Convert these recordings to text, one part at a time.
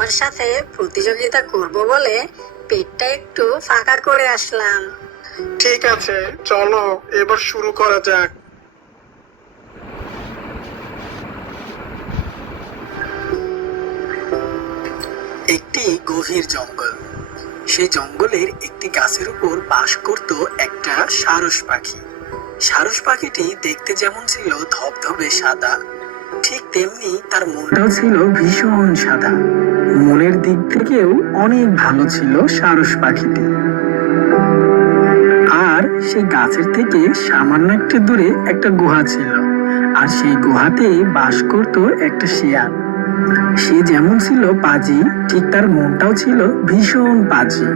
তোমার সাথে প্রতিযোগিতা করব বলে পেটটা একটু ফাঁকা করে আসলাম। ঠিক আছে, চলো এবার শুরু করা যাক। একটি গভীর জঙ্গল। সেই জঙ্গলের একটি গাছের উপর বাস করত একটা সারস পাখি। সারস পাখিটি দেখতে যেমন ছিল ধবধবে সাদা, ঠিক তেমনি তার মনটাও ছিল ভীষণ সাদা। মনের দিক থেকেও অনেক ভালো ছিল সারস পাখিটি। আর সেই গাছের থেকে সামান্য একটু দূরে একটা গুহা ছিল, আর সেই গুহাতে বাস করত একটা শিয়াল। সে যেমন ছিল পাজি, ঠিক তার মনটাও ছিল ভীষণ পাজি।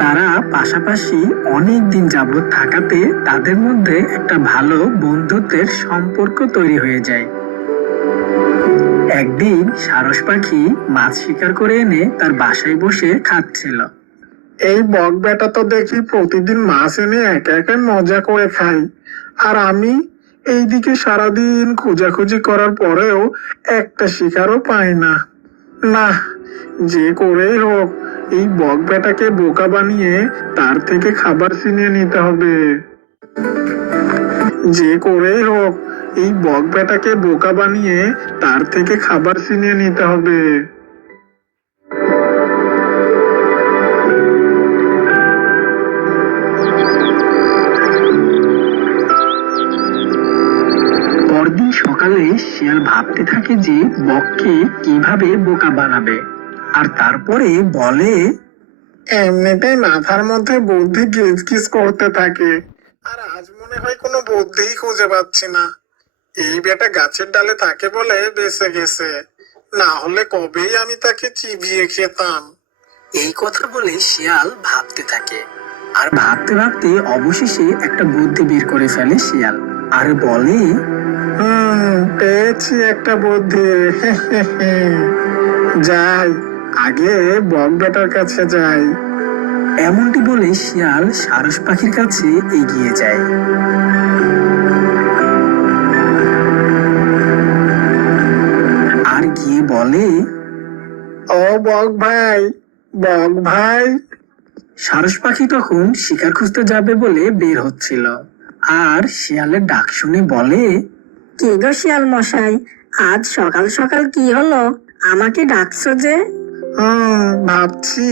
তারা পাশাপাশি অনেক দিন যাবৎ থাকাতে তাদের মধ্যে একটা ভালো বন্ধুত্বের সম্পর্ক তৈরি হয়ে যায়। একদিন সারস পাখি মাছ শিকার করে এনে তার বাসায় বসে খাচ্ছিল। এই বক বেটা তো দেখি প্রতিদিন মাছ এনে একা একা মজা করে খাই, আর আমি এইদিকে সারাদিন খোঁজাখুঁজি করার পরেও একটা শিকারও পাই না। না, যে করেই হোক এই বক বেটাকে বোকা বানিয়ে তার থেকে খাবার ছিনিয়ে নিতে হবে। যে করেই হোক এই বক বেটাকে বোকা বানিয়ে তার থেকে খাবার ছিনিয়ে নিতে হবে। পরদিন সকালে শিয়াল ভাবতে থাকে যে বককে কিভাবে বোকা বানাবে, আর তারপরে বলে, এমনিতেই মাথার মধ্যে বুদ্ধি গিজগিজ করতে থাকে, আর আজ মনে হয় কোনো বুদ্ধিই খুঁজে পাচ্ছি না। এই বেটা গাছের ডালে থাকে বলে বেঁচে গেছে, না হলে কবেই আমি তাকে চিবিয়ে খেতাম। এই কথা বলে শিয়াল ভাবতে থাকে, আর ভাবতে ভাবতে অবশেষে একটা বুদ্ধি বের করে ফেলে শিয়াল, আর বলে, পেয়েছি একটা বুদ্ধি। যাই, আগে বক বেটার কাছে যাই। এমনটি বলে শিয়াল সারস পাখির কাছে এগিয়ে যায়। আর গিয়ে বলে, ও বক ভাই, বক ভাই। সারস পাখি তখন শিকার খুঁজতে যাবে বলে বের হচ্ছিল, আর শিয়ালের ডাক শুনে বলে, কি গো শিয়াল মশাই, আজ সকাল সকাল কি হলো, আমাকে ডাকছো যে? ভাবছি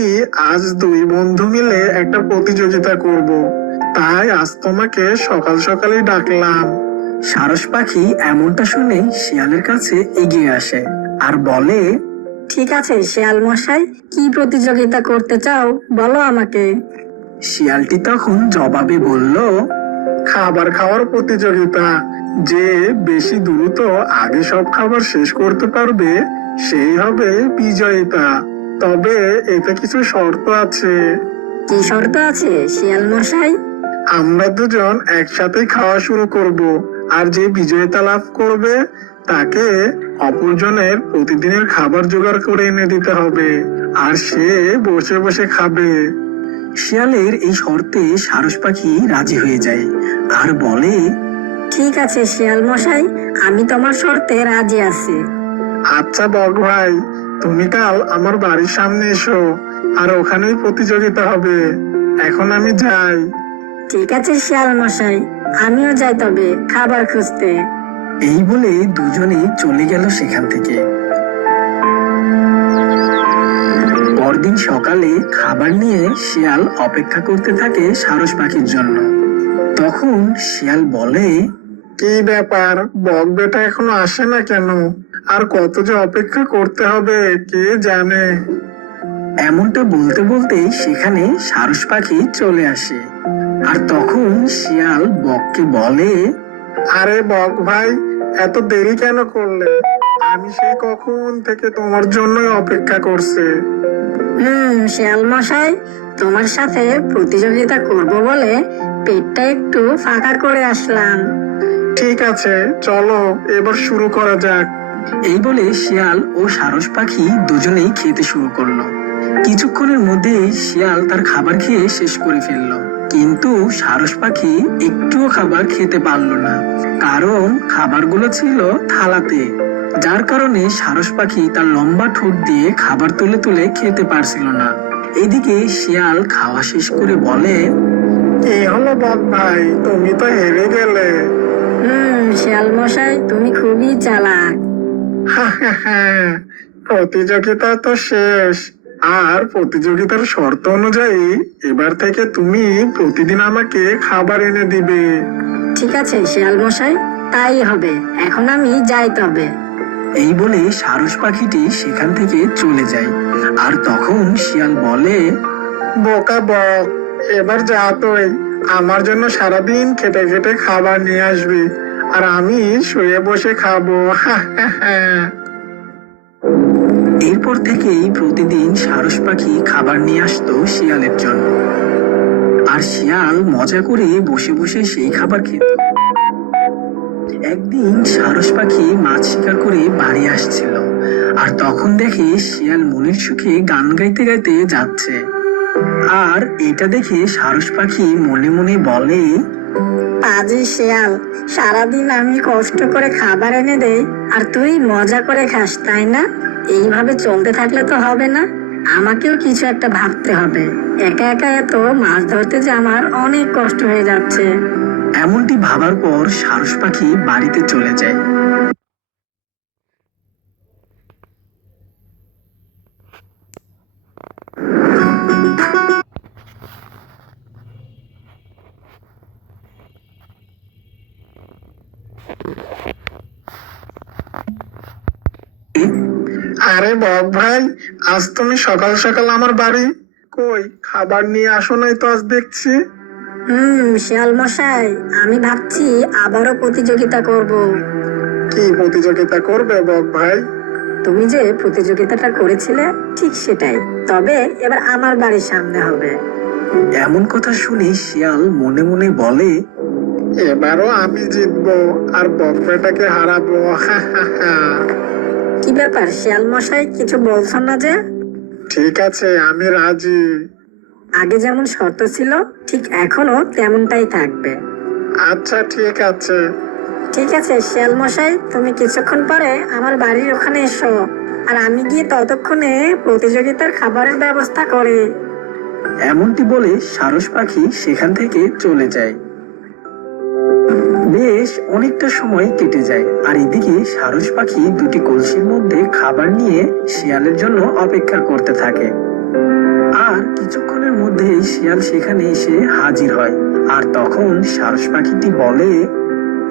আজ দুই বন্ধু মিলে একটা প্রতিযোগিতা করব, তাই আজ তোমাকে সকাল সকালই ডাকলাম। সারস পাখি এমনটা শুনে শিয়ালের কাছে এগিয়ে আসে, আর বলে, ঠিক আছে শিয়াল মশাই, কি প্রতিযোগিতা করতে চাও বলো আমাকে। শিয়ালটি তখন জবাবে বলল, খাবার খাওয়ার প্রতিযোগিতা। যে বেশি দ্রুত আগে সব খাবার শেষ করতে পারবে সেই হবে বিজয়িতা। তবে এতে কিছু শর্ত আছে। কি শর্ত আছে শিয়াল মশাই? আমরা দুজন একসাথে খাওয়া শুরু করব, আর যে বিজয়িতা লাভ করবে তাকে অপরজনের প্রতিদিনের খাবার জোগাড় করে এনে দিতে হবে, আর সে বসে বসে খাবে। শিয়ালের এই শর্তে সারস পাখি রাজি হয়ে যায়, আর বলে, ঠিক আছে শিয়াল মশাই, আমি তোমার শর্তে রাজি আছি। আচ্ছা বক ভাই, তুমি কাল আমার বাড়ির সামনে এসো, আর ওখানেই প্রতিযোগিতা হবে। এখন আমি যাই। ঠিক আছে শিয়াল মশাই, আমিও যাই তবে খাবার খুঁজতে। এই বলে দুজনেই চলে গেল সেখান থেকে। পরদিন সকালে খাবার নিয়ে শিয়াল অপেক্ষা করতে থাকে সারস পাখির জন্য। তখন শিয়াল বলে, কি ব্যাপার, বক বেটা এখনো আসে না কেন? আর কত যে অপেক্ষা করতে হবে কে জানে। এমনটা বলতে বলতে সেখানে সারস পাখি চলে আসে, আর তখন শিয়াল বককে বলে, আরে বক ভাই, এত দেরি কেন করলে? আমি সেই কখন থেকে তোমার জন্যই অপেক্ষা করছি। শিয়াল মশাই, তোমার সাথে প্রতিযোগিতা করব বলে পেটটা একটু ফাঁকা করে আসলাম। ঠিক আছে, চলো এবার শুরু করা যাক। এই বলে শিয়াল ও সারস পাখি দুজনেই খেতে শুরু করলো। কিছুক্ষণের মধ্যেই শিয়াল তার খাবার খেয়ে শেষ করে ফেললো, কিন্তু সারস পাখি একটুও খাবার খেতে পারলো না, কারণ খাবারগুলো ছিল থালাতে। যার কারণে সারস পাখি তার লম্বা ঠোঁট দিয়ে খাবার তুলে তুলে খেতে পারছিল না। এদিকে শিয়াল খাওয়া শেষ করে বলে, কি হলো বক ভাই, তুমি তো হেরে গেলে। শিয়াল মশাই তুমি খুবই চালাক। প্রতিযোগিতা তো শেষ, আর প্রতিযোগিতার শর্ত অনুযায়ী এবার থেকে তুমি প্রতিদিন আমাকে খাবার এনে দিবে। ঠিক আছে শিয়াল মশাই, তাই হবে। এখন আমি যাই তবে। এই বলে সারস পাখিটি সেখান থেকে চলে যায়। আর তখন শিয়াল বলে, বোকা বক, এবার যা তুই আমার জন্য সারাদিন খেটে খেটে খাবার নিয়ে আসবি, আর আমি শুয়ে বসে খাবো। এরপর থেকেই প্রতিদিন সারস পাখি খাবার নিয়ে আসতো শিয়ালের জন্য। আর শিয়াল মজা করে বসে বসে সেই খাবার খেত। একদিন সারস পাখি মাছ শিকার করে বাড়ি আসছিল, আর তখন দেখে শিয়াল মনের সুখে গান গাইতে গাইতে যাচ্ছে। আর এটা দেখে সারস পাখি মনে মনে বলে, পাজি শিয়াল, সারাদিন আমি কষ্ট করে খাবার এনে দেই আর তুই মজা করে খাস, তাই না? এইভাবে চলতে থাকলে তো হবে না, আমাকেও কিছু একটা ভাবতে হবে। একা একা এত মাছ ধরতে যে আমার অনেক কষ্ট হয়ে যাচ্ছে। এমনটি ভাবার পর সারস পাখি বাড়িতে চলে যায়। আরে বক ভাই, আজ তুমি সকাল সকাল আমার বাড়ি, কই খাবার নিয়ে আসো নাই তো আজ দেখছি। শিয়াল মশাই, আমি ভাবছি আবারও প্রতিযোগিতা করব। কি প্রতিযোগিতা করবে বক ভাই? তুমি যে প্রতিযোগিতাটা করেছিলে ঠিক সেটাই, তবে এবার আমার বাড়ির সামনে হবে। এমন কথা শুনে শিয়াল মনে মনে বলে, এবারও আমি জিতবো আর বক বেটাকে হারাবো। কি ব্যাপার শিয়াল মশাই, কিছু বলছো না যে? ঠিক আছে, আমি রাজি। আগে যেমন শর্ত ছিল ঠিক এখনো তেমনটাই থাকবে। আচ্ছা ঠিক আছে। ঠিক আছে শিয়াল মশাই, তুমি কিছুক্ষণ পরে আমার বাড়ির ওখানে এসো, আর আমি গিয়ে ততক্ষণে প্রতিযোগিতার খাবারের ব্যবস্থা করি। এমনটি বলে সারস পাখি সেখান থেকে চলে যায়। বেশ অনেকটা সময় কেটে যায়, আর এদিকে সারস পাখি দুটি কলসির মধ্যে খাবার নিয়ে শিয়ালের জন্য অপেক্ষা করতে থাকে। আর কিছুক্ষণের মধ্যেই শিয়াল সেখানে এসে হাজির হয়। আর তখন সারস পাখিটি বলে,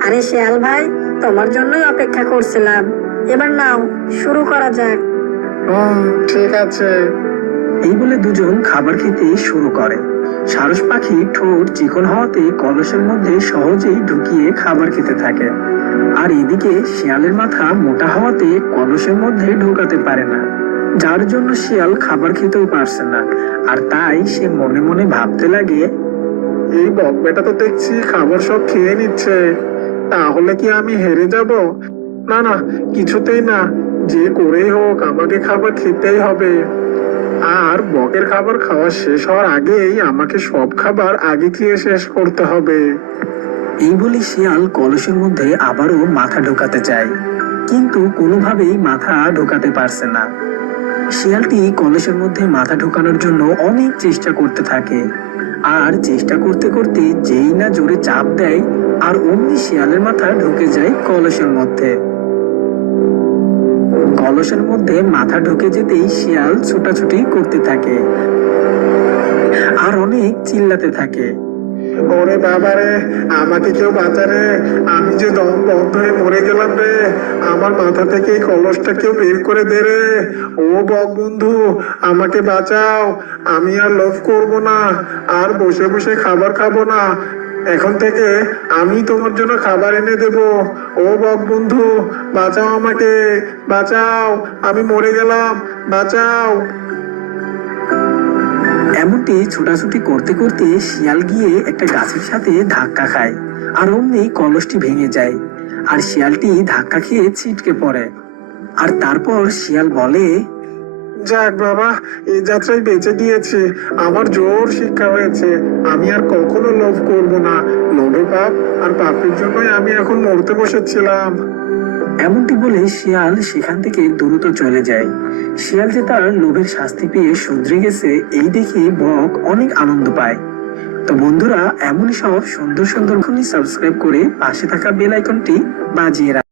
আরে শিয়াল ভাই, তোমার জন্যই অপেক্ষা করছিলাম, এবার নাও, শুরু করা যাক। ঠিক আছে। এই বলে দুজন খাবার খেতে শুরু করে। সারস পাখি ঠোঁট চিকন হওয়াতে কলসের মধ্যে সহজেই ঢুকিয়ে খাবার খেতে থাকে। আর এদিকে শিয়ালের মাথা মোটা হওয়াতে কলসের মধ্যে ঢোকাতে পারে না, যার জন্য শিয়াল খাবার খেতেও পারছে না। আর তাই সে মনে মনে ভাবতে লাগে, এই বক বেটা তো দেখছি খাবার সব খেয়ে নিচ্ছে, তাহলে কি আমি হেরে যাব? না না, কিছুতেই না, যে করেই হোক আমাকে খাবার খেতেই হবে। আর বকের খাবার খাওয়া শেষ হওয়ার আগেই আমাকে সব খাবার আগে খেয়ে শেষ করতে হবে। এই বলে শিয়াল কলসের মধ্যে আবারও মাথা ঢোকাতে চায়, কিন্তু কোনোভাবেই মাথা ঢোকাতে পারছে না। শিয়ালটি কলসের মধ্যে মাথা ঢোকানোর জন্য অনেক চেষ্টা করতে থাকে। আর চেষ্টা করতে করতে যেই না জোরে চাপ দেয়, আর অমনি শিয়ালের মাথা ঢুকে যায় কলসের মধ্যে। কলসের মধ্যে মাথা ঢুকে যেতেই শিয়াল ছোটাছুটি করতে থাকে আর অনেক চিল্লাতে থাকে, ওরে বাবা রে, আমাকে কেউ বাঁচা রে, আমি যে দম বন্ধ হয়ে মরে গেলাম রে, আমার মাথা থেকে এই কলসটা কেউ বের করে দে রে। ও বক বন্ধু, আমাকে বাঁচাও, আমি আর লোভ করব না, আর বসে বসে খাবার খাবো না, এখন থেকে আমি তোমার জন্য খাবার এনে দেব। ও বক বন্ধু, বাঁচাও আমাকে, বাঁচাও, আমি মরে গেলাম, বাঁচাও। এমনটি ছোটাছুটি করতে করতে শিয়াল গিয়ে একটা গাছের সাথে ধাক্কা খায়, আর অমনি কলসটি ভেঙে যায়, আর শিয়ালটি ধাক্কা খেয়ে ছিটকে পড়ে। আর তারপর শিয়াল বলে, যাক বাবা, এই যাত্রায় বেঁচে গিয়েছি, আমার জোর শিক্ষা হয়েছে, আমি আর কখনো লোভ করব না। লোভে পাপ, আর পাপের জন্যই আমি এখন মরতে বসেছিলাম। এমনটি বলে শিয়াল সেখান থেকে দ্রুত চলে যায়। শিয়াল যে তার লোভের শাস্তি পেয়ে শুধরে গেছে এই দেখে বক অনেক আনন্দ পায়। তো বন্ধুরা, এমনই সব সুন্দর সুন্দর সাবস্ক্রাইব করে পাশে থাকা বেল আইকনটি বাজিয়ে রাখুন।